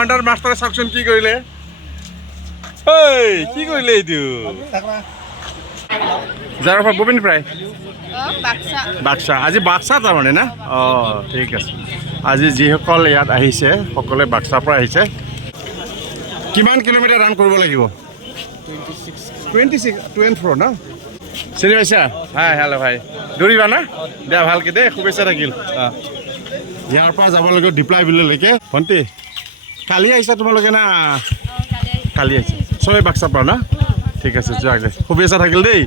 অগান্ডাৰ মাষ্টাৰে চাওকচোন কি কৰিলে কি কৰিলে এইটো যাৰ পৰা গোবিন্দ প্ৰায় বাক্সা আজি বাক্সা তাৰমানে না অঁ ঠিক আছে আজি যিসকল ইয়াত আহিছে সকলোৱে বাক্সাৰ পৰা আহিছে কিমান কিলোমিটাৰ ৰান কৰিব লাগিব 26 ন চিনি পাইছা হাই হেল্ল' ভাই দৌৰিবা না দিয়া ভালকৈ দেই শুভেচ্ছা থাকিল অঁ ইয়াৰ পৰা যাব লাগিব ডিপ্লাই বিললৈকে ভণ্টি কালি আহিছা তোমালোকে না কালি আহিছে চবেই বাক্সাৰ পৰা না ঠিক আছে যোৱাগে শুভেচ্ছা থাকিল দেই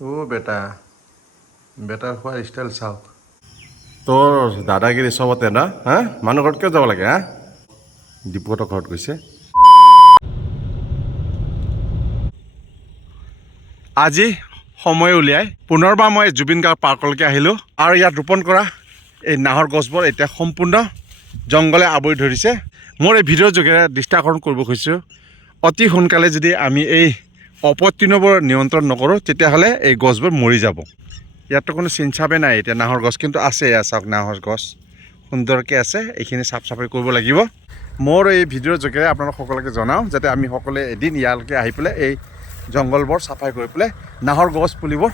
অ' বেটাৰ খোৱাৰ ষ্টাইল চাওক তোৰ দাদাগিৰি চবতে না হা মানুহ ঘৰত কিয় যাব লাগে হা দীপকহঁতৰ ঘৰত গৈছে আজি সময় উলিয়াই পুনৰবাৰ মই জুবিন গাৰ্গ পাৰ্কলৈকে আহিলোঁ আৰু ইয়াত ৰোপণ কৰা এই নাহৰ গছবোৰ এতিয়া সম্পূৰ্ণ জংঘলে আৱৰি ধৰিছে মোৰ এই ভিডিঅ'ৰ যোগেৰে দৃষ্টাকৰণ কৰিব খুজিছোঁ অতি সোনকালে যদি আমি এই অপতৃণবোৰ নিয়ন্ত্ৰণ নকৰোঁ তেতিয়াহ'লে এই গছবোৰ মৰি যাব ইয়াততো কোনো চিনচাপে নাই এতিয়া নাহৰ গছ কিন্তু আছে এয়া চাওক নাহৰ গছ সুন্দৰকৈ আছে এইখিনি চাফ চাফাই কৰিব লাগিব মোৰ এই ভিডিঅ'ৰ যোগেৰে আপোনালোক সকলোকে জনাওঁ যাতে আমি সকলোৱে এদিন ইয়ালৈকে আহি পেলাই এই জংঘলবোৰ চাফাই কৰি পেলাই নাহৰ গছ পুলিবোৰ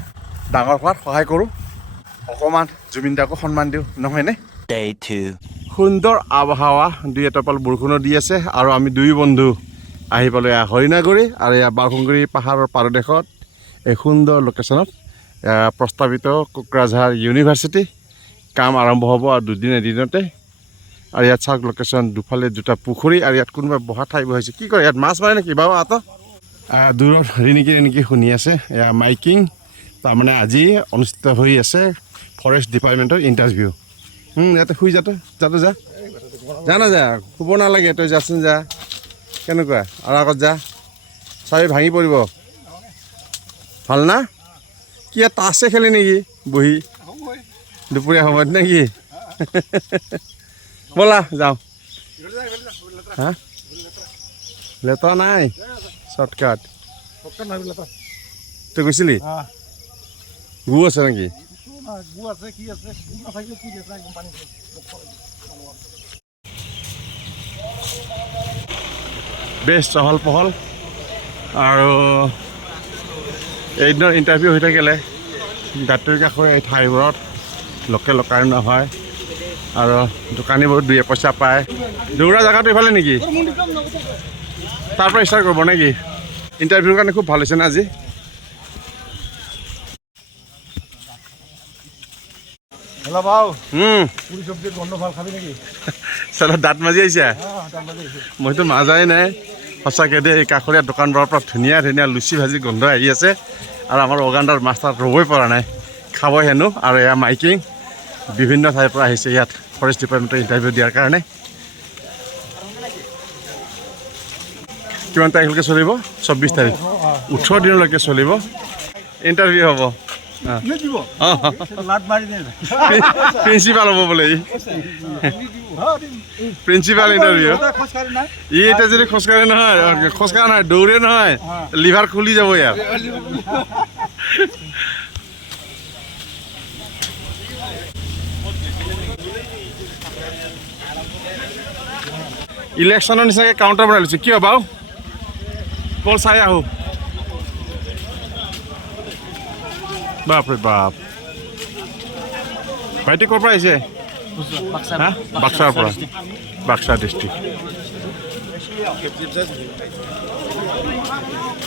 ডাঙৰ হোৱাত সহায় কৰোঁ অকণমান জুবিন দাকো সন্মান দিওঁ নহয়নে Day 2 সুন্দৰ আবহাৱা দুই এটোপাল বৰষুণো দি আছে আৰু আমি দুই বন্ধু আহি পালোঁ এয়া হৰিণাগুৰি আৰু এয়া বাঘুংগুৰি পাহাৰৰ পাৰদেশত এই সুন্দৰ লোকেশ্যনত প্ৰস্তাৱিত কোকৰাঝাৰ ইউনিভাৰ্চিটি কাম আৰম্ভ হ'ব আৰু দুদিন এদিনতে আৰু ইয়াত চাওক লোকেশ্যন দুফালে দুটা পুখুৰী আৰু ইয়াত কোনোবাই বহা ঠাই বহাইছে কি কৰে ইয়াত মাছ মাৰে নেকি বাৰু দূৰত ৰিণিকি শুনি আছে এয়া মাইকিং তাৰমানে আজি অনুষ্ঠিত হৈ আছে ফৰেষ্ট ডিপাৰ্টমেণ্টৰ ইণ্টাৰভিউ ইয়াতে শুই যা যা না যা শুব নালাগে তই যাচোন যা কেনেকুৱা আৰু আগত যা চাবি ভাঙি পৰিব ভাল না কি ইয়াত তাছে খেলি নেকি বহি দুপৰীয়া সময়ত নেকি ব'লা যাওঁ হা লেতেৰা নাই শ্বৰ্টকাট তই গৈছিলি গু আছে নেকি বেছ চহল পহল আৰু এইদিনৰ ইণ্টাৰভিউ হৈ থাকিলে দাঁতিৰ কাষৰ এই ঠাইবোৰত লোকে লোকাৰণ্য হয় আৰু দোকানীবোৰ দুই পইচা পায় দৌৰা জেগাটো এইফালে নেকি তাৰ পৰা ষ্টাৰ্ট কৰিব নেকি ইণ্টাৰভিউৰ কাৰণে খুব ভাল হৈছে না আজি দাঁত মাজি আহিছে মইতো মাজাই নাই সঁচাকৈ দেই কাষৰীয়া দোকানবোৰৰ পৰা ধুনীয়া ধুনীয়া লুচি ভাজি গোন্ধ আহি আছে আৰু আমাৰ অগাণ্ডাৰ মাষ্টাৰ ৰ'বই পৰা নাই খাব হেনো আৰু এয়া মাইকিং বিভিন্ন ঠাইৰ পৰা আহিছে ইয়াত ফৰেষ্ট ডিপাৰ্টমেণ্টৰ ইণ্টাৰভিউ দিয়াৰ কাৰণে কিমান তাৰিখলৈকে চলিব 24 তাৰিখ 18 দিনলৈকে চলিব ইণ্টাৰভিউ হ'ব প্ৰিন্সিপাল হ'ব বোলে প্ৰিন্সিপাল ইণ্টাৰভিউ ই এতিয়া যদি খোজকাঢ়ে নহয় খোজকাঢ়া নহয় দৌৰে নহয় লিভাৰ খুলি যাব ইয়াৰ ইলেকশ্যনৰ নিচিনাকৈ কাউণ্টাৰ বনাই লৈছোঁ কিয় বাৰু বল চাই আহোঁ বাপৰে বাপ ভাইটি ক'ৰ পৰা আহিছে হা বাক্সাৰ পৰা বাক্সা ডিষ্ট্ৰিক্ট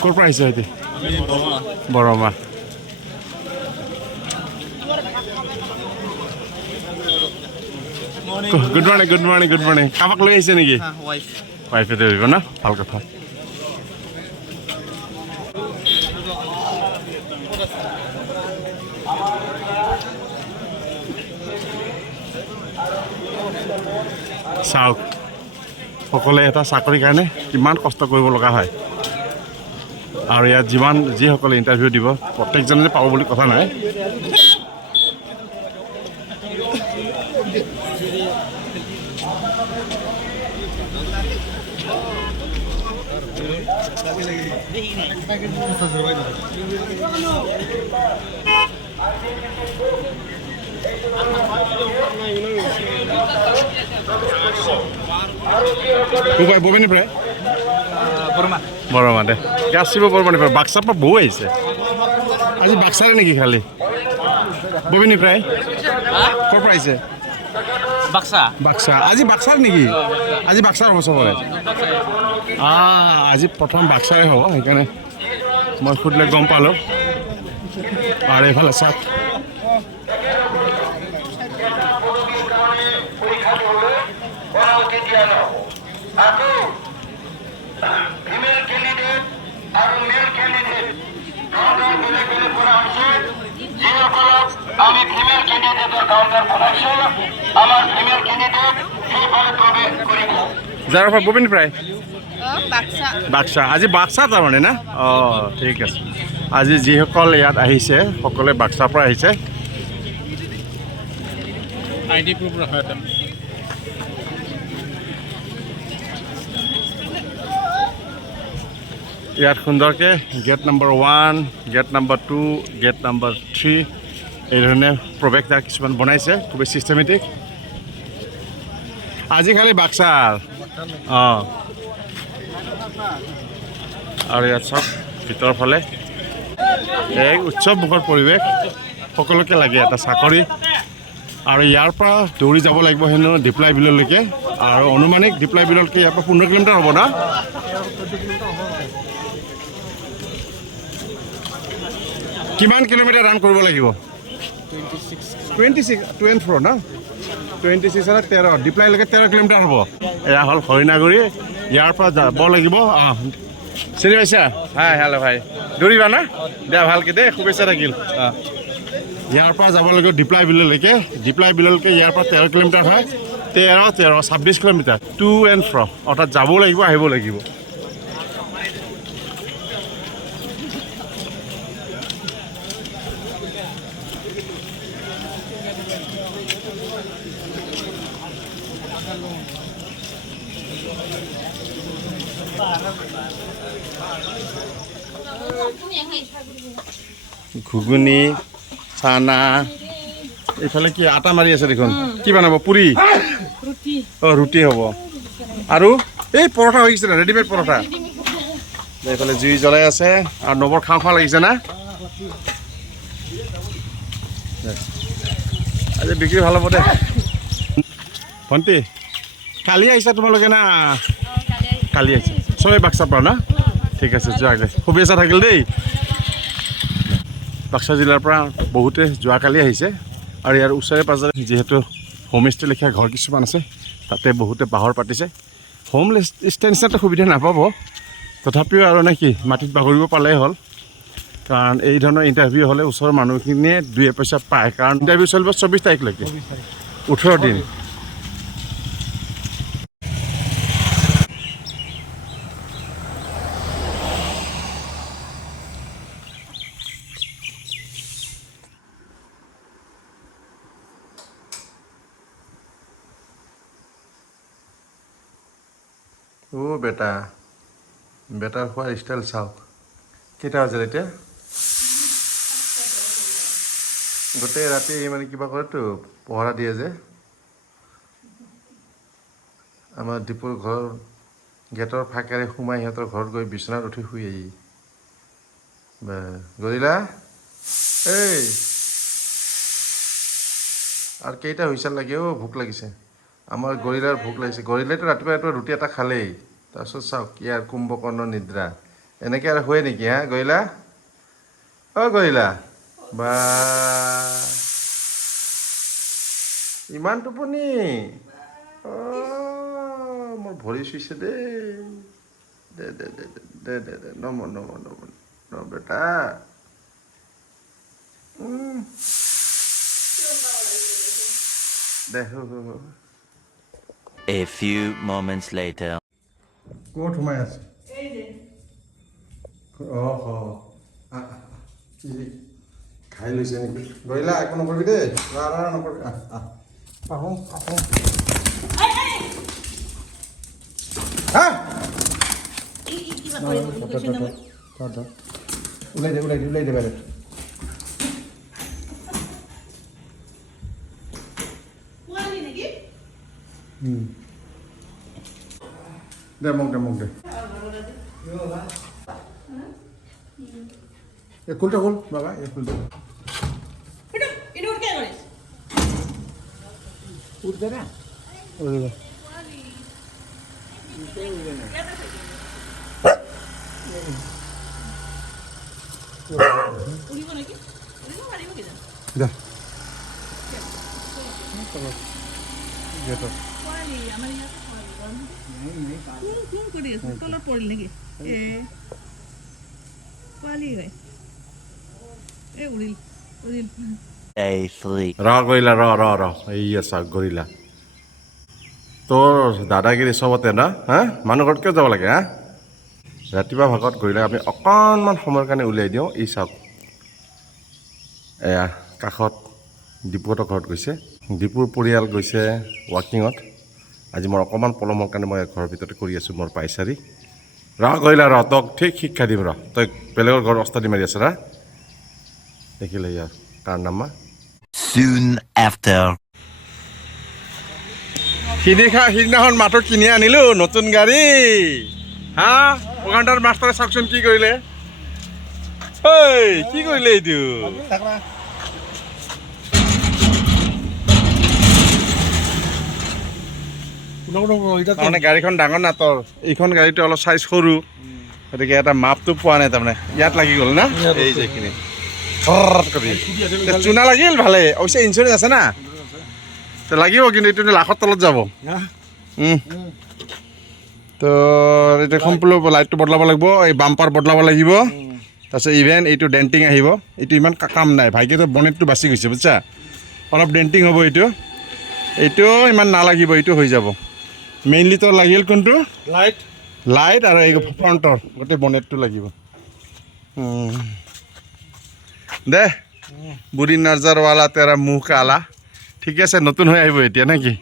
ক'ৰ পৰা আহিছে ভাইটি বৰমা গুড মৰ্ণিং কাৰোবাক লৈ আহিছে নেকি ৱাইফে ধৰিব না ভাল কথা চাওক সকলোৱে এটা চাকৰিৰ কাৰণে কিমান কষ্ট কৰিব লগা হয় আৰু ইয়াত যিসকলে ইণ্টাৰভিউ দিব প্ৰত্যেকজনে পাব বুলি কথা নাই কোপাই ববিনী প্ৰায় বৰমা দে গাছিব বৰমানী প্ৰায় বাক্সাৰ পৰা বৌ আহিছে আজি বাক্সাৰে নেকি খালি ববিনী প্ৰায় ক'ৰ পৰা আহিছে বাক্সা আজি বাক্সাৰ নেকি আজি বাক্সাৰ হ'ব চবৰে আজি প্ৰথম বাক্সাৰে হ'ব সেইকাৰণে মই সুধিলে গম পালোঁ আৰু এইফালে চাওক আমি ফিমেল ক্যান্ডিডেটেৰ কাউন্টাৰ বনাইছো আমাৰ ফিমেল ক্যান্ডিডেট সেইফালে প্ৰবেশ কৰিব যাৰ পৰা ববিনী প্ৰায় বাক্সা আজি বাক্সা তাৰমানে না অঁ ঠিক আছে আজি যিসকল ইয়াত আহিছে সকলোৱে বাক্সাৰ পৰা আহিছে আইডি প্ৰুফ ৰখা এটা ইয়াত সুন্দৰকৈ gate number 1 gate number 2 gate number 3 এই ধৰণে প্ৰৱেশদ্বাৰ কিছুমান বনাইছে খুবেই ছিষ্টেমেটিক আজি খালি বাক্সাৰ অঁ আৰু ইয়াত চাওক ভিতৰৰ ফালে এক উৎসৱমুখৰ পৰিৱেশ সকলোকে লাগে এটা চাকৰি আৰু ইয়াৰ পৰা দৌৰি যাব লাগিব হেনো ডিপ্লাই বিললৈকে আৰু অনুমানিক ডিপ্লাই বিললৈকে ইয়াৰ পৰা 15 কিলোমিটাৰ হ'ব না কিমান কিলোমিটাৰ ৰান কৰিব লাগিব 24 না 26 আৰু 13 ডিপ্লাইলৈকে 13 কিলোমিটাৰ হ'ব এয়া হ'ল হৰিণাগুৰি ইয়াৰ পৰা যাব লাগিব চিনি পাইছা হাই হেল্ল' ভাই দৌৰিবা না দিয়া ভালকৈ দেই শুভেচ্ছা থাকিল ইয়াৰ পৰা যাব লাগিব ডিপ্লাই বিললৈকে ইয়াৰ পৰা 13 কিলোমিটাৰ হয় 26 কিলোমিটাৰ টু এণ্ড ফ্ৰ অৰ্থাৎ যাবও লাগিব আহিব লাগিব ঘুগুনি চানা এইফালে কি আটা মাৰি আছে দেখোন কি বনাব পুৰি অঁ ৰুটি হ'ব আৰু এই পৰঠা হৈ গৈছে না ৰেডিমেড পৰঠা এইফালে জুই জ্বলাই আছে আৰু নবৰ খাওঁ খাওঁ লাগিছে না আজি বিক্ৰী ভাল হ'ব দে ভণ্টি কালি আহিছা তোমালোকে না কালি আহিছে চবেই বাক্সাৰ পৰা না ঠিক আছে যোৱাগৈ শুভেচ্ছা থাকিল দেই বাক্সা জিলাৰ পৰা বহুতে যোৱাকালি আহিছে আৰু ইয়াৰ ওচৰে পাজৰে যিহেতু হোমষ্টে লেখীয়া ঘৰ কিছুমান আছে তাতে বহুতে বাহৰ পাতিছে হোম ষ্টে নিচিনাটো সুবিধা নাপাব তথাপিও আৰু নে কি মাটিত বাগৰিব পালেই হ'ল কাৰণ এই ধৰণৰ ইণ্টাৰভিউ হ'লে ওচৰৰ মানুহখিনিয়ে 2 পইচা পায় কাৰণ ইণ্টাৰভিউ চলিব 24 তাৰিখলৈকে 18 দিন অ' বেটাৰ খোৱাৰ ষ্টাইল চাওক কেইটা বাজিল এতিয়া গোটেই ৰাতি মানে কিবা কৰেতো পহৰা দিয়ে যে আমাৰ দীপুৰ ঘৰ গেটৰ ফাকেৰে সোমাই সিহঁতৰ ঘৰত গৈ বিচনাত উঠি শুই আহি গৰিলা এই আৰু কেইটা হুইচেল লাগে অ' ভোক লাগিছে আমাৰ গৰিলাৰ ভোক লাগিছে গৰিলাইতো ৰাতিপুৱা ৰুটি এটা খালেই তাৰপিছত চাওক ইয়াৰ কুম্ভকৰ্ণ নিদ্ৰা এনেকৈ আৰু হয় নেকি হা গৰিলা অ' গৰিলা বা ইমান টোপনি মোৰ ভৰি চুইছে দেই দে দে দে দে দে দে নমৰ বেটা দে A few moments later. ক'ত সোমাই আছে খাই লৈছে নেকি গৰিলা একো নকৰিবি দেই নকৰিবি আহোঁ ওলাই দে বাহিৰত দে মোক দে এই খুলটা খুল বাবা এই খুলটা দে তলত পৰিল নেকি পোৱালি হয় এই উৰিল Day 3. ৰ কৰিলা ৰ এই আছা কৰিলা তোৰ দাদাগিৰি চবতে না হা মানুহ ঘৰত কিয় যাব লাগে হা ৰাতিপুৱা ভাগত কৰিলে আমি অকণমান সময়ৰ কাৰণে উলিয়াই দিওঁ এই চাওক এয়া কাষত দীপুহঁতৰ ঘৰত গৈছে দীপুৰ পৰিয়াল গৈছে ৱাকিঙত আজি মই অকণমান পলমৰ কাৰণে মই ঘৰৰ ভিতৰতে কৰি আছোঁ মোৰ পাইচাৰি কৰিলা তোক ঠিক শিক্ষা দিম তই বেলেগৰ ঘৰত অস্তাদি মাৰি আছ না দেখিলে ইয়াৰ কাৰ নামা Soon after. সিদিনাখন মাত্ৰ কিনি আনিলোঁ নতুন গাড়ী হা ওখানটাৰ মাষ্টৰে চাওকচোন কি কৰিলে কি কৰিলে এইটো তাৰমানে গাড়ীখন ডাঙৰ না তোৰ এইখন গাড়ীটো অলপ চাইজ সৰু গতিকে এটা মাপটো পোৱা নাই তাৰমানে ইয়াত লাগি গ'ল না এই যে এইখিনি চুনা লাগিল ভালে অৱশ্যে ইঞ্চুৰেঞ্চ আছে না লাগিব কিন্তু এইটো লাখৰ তলত যাব তো এতিয়া সম্পূৰ্ণ লাইটটো বদলাব লাগিব এই বাম্পাৰ বদলাব লাগিব তাৰপিছত ইভেন এইটো ডেণ্টিং আহিব এইটো ইমান কাম নাই ভাইকেতো বনেটটো বাচি গৈছে বুজিছা অলপ ডেণ্টিং হ'ব এইটো ইমান নালাগিব এইটো হৈ যাব মেইনলি তো লাগিল কোনটো লাইট আৰু এই ফ্ৰণ্টৰ গোটেই বনেটটো লাগিব দে বুঢ়ী নাৰ্জাৰৱালা তেৰা মুখ কালা ঠিক আছে নতুন হৈ আহিব এতিয়া নে কি